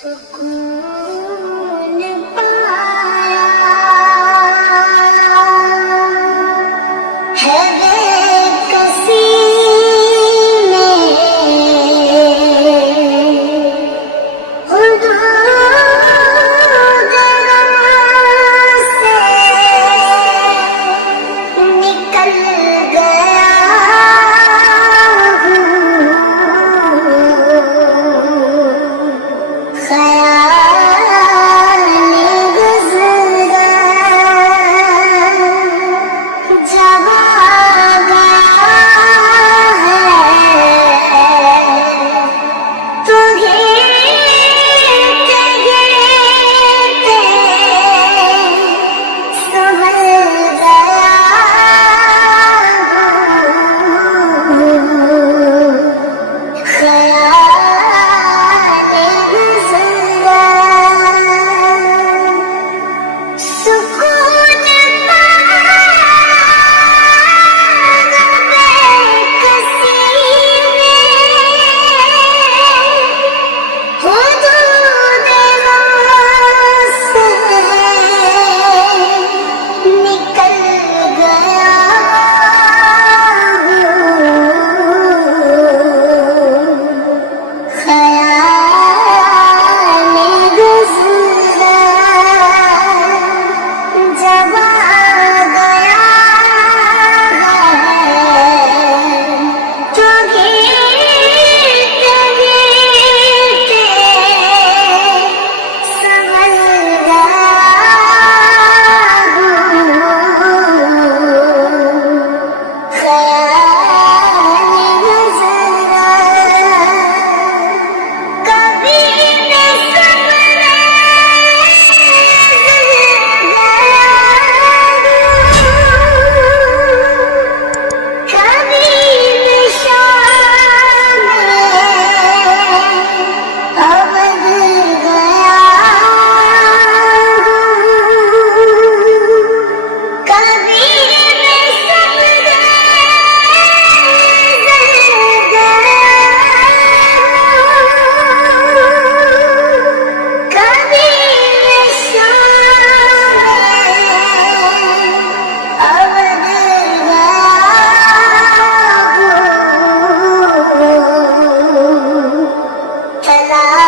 सुकून पाया है बेकसी में, हुदूद गम से निकल गया हूँ, ख्याल गुज़रा जब आ गया है तो गिरते गिरते संभल गया हूँ, ख्याल गुज़रा सुकून पाया बेकसी में, हुदूद गम से निकल गया हूँ, ख्याल गुज़रा जब आ गया है तो गिरते गिरते संभल गया हूँ, ख्याल गुज़रा कभी मैं सपने गया हूँ, कभी मैं शाम अवध गया हूँ, कभी मैं सपने गया हूँ, कभी मैं शाम अवध गया हूँ, चला